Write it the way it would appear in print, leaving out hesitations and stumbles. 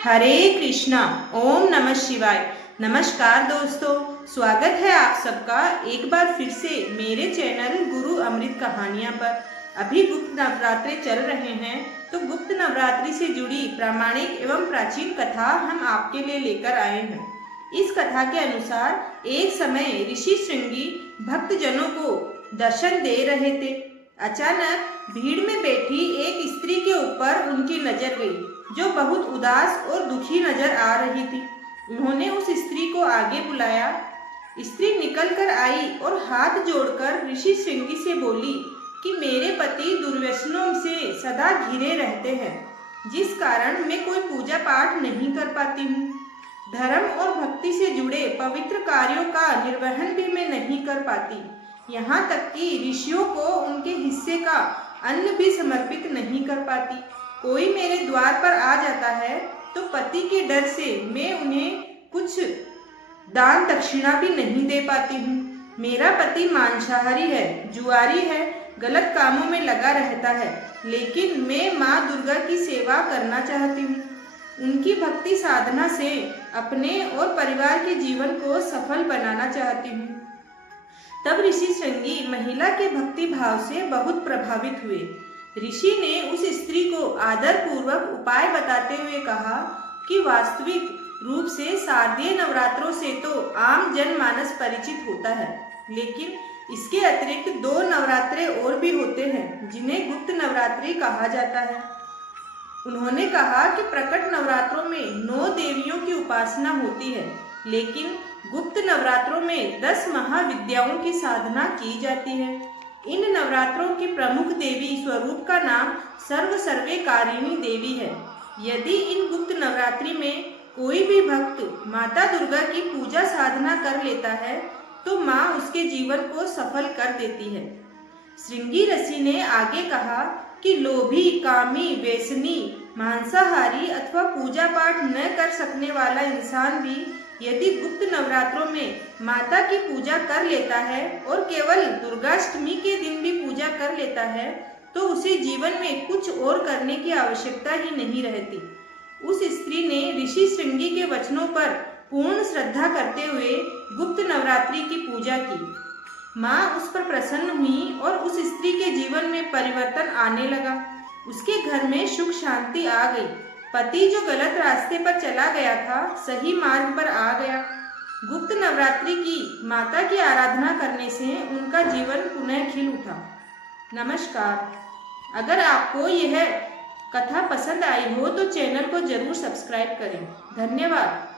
हरे कृष्णा। ओम नमः शिवाय। नमस्कार दोस्तों, स्वागत है आप सबका एक बार फिर से मेरे चैनल गुरु अमृत कहानियाँ पर। अभी गुप्त नवरात्रे चल रहे हैं, तो गुप्त नवरात्रि से जुड़ी प्रामाणिक एवं प्राचीन कथा हम आपके लिए लेकर आए हैं। इस कथा के अनुसार एक समय ऋषि श्रृंगी भक्तजनों को दर्शन दे रहे थे। अचानक भीड़ में बैठी एक स्त्री के ऊपर उनकी नजर गई, जो बहुत उदास और दुखी नजर आ रही थी। उन्होंने उस स्त्री को आगे बुलाया। स्त्री निकल कर आई और हाथ जोड़कर ऋषि श्रृंगी से बोली कि मेरे पति दुर्व्यसनों से सदा घिरे रहते हैं, जिस कारण मैं कोई पूजा पाठ नहीं कर पाती हूँ। धर्म और भक्ति से जुड़े पवित्र कार्यों का निर्वहन भी मैं नहीं कर पाती। यहाँ तक कि ऋषियों को उनके हिस्से का अन्न भी समर्पित नहीं कर पाती। कोई मेरे द्वार पर आ जाता है तो पति के डर से मैं उन्हें कुछ दान दक्षिणा भी नहीं दे पाती हूँ। मेरा पति मांसाहारी है, जुआरी है, गलत कामों में लगा रहता है, लेकिन मैं माँ दुर्गा की सेवा करना चाहती हूँ। उनकी भक्ति साधना से अपने और परिवार के जीवन को सफल बनाना चाहती हूँ। तब ऋषि श्रृंगी महिला के भक्ति भाव से बहुत प्रभावित हुए। ऋषि ने उस स्त्री को आदर पूर्वक उपाय बताते हुए कहा कि वास्तविक रूप से शारदीय नवरात्रों से तो आम जनमानस परिचित होता है, लेकिन इसके अतिरिक्त 2 नवरात्रे और भी होते हैं, जिन्हें गुप्त नवरात्रि कहा जाता है। उन्होंने कहा कि प्रकट नवरात्रों में 9 देवियों की उपासना होती है, लेकिन गुप्त नवरात्रों में 10 महाविद्याओं की साधना की जाती है। इन नवरात्रों की प्रमुख देवी स्वरूप का नाम सर्व सर्वेकारिणी देवी है। यदि इन गुप्त नवरात्रि में कोई भी भक्त माता दुर्गा की पूजा साधना कर लेता है, तो माँ उसके जीवन को सफल कर देती है। श्रृंगी ऋषि ने आगे कहा कि लोभी, कामी, व्यसनी, मांसाहारी अथवा पूजा पाठ न कर सकने वाला इंसान भी यदि गुप्त नवरात्रों में माता की पूजा कर लेता है और केवल दुर्गाष्टमी के दिन भी पूजा कर लेता है, तो उसे जीवन में कुछ और करने की आवश्यकता ही नहीं रहती। उस स्त्री ने ऋषि श्रृंगी के वचनों पर पूर्ण श्रद्धा करते हुए गुप्त नवरात्रि की पूजा की। माँ उस पर प्रसन्न हुई और उस स्त्री के जीवन में परिवर्तन आने लगा। उसके घर में सुख शांति आ गई। पति जो गलत रास्ते पर चला गया था, सही मार्ग पर आ गया। गुप्त नवरात्रि की माता की आराधना करने से उनका जीवन पुनः खिल उठा। नमस्कार। अगर आपको यह कथा पसंद आई हो तो चैनल को जरूर सब्सक्राइब करें। धन्यवाद।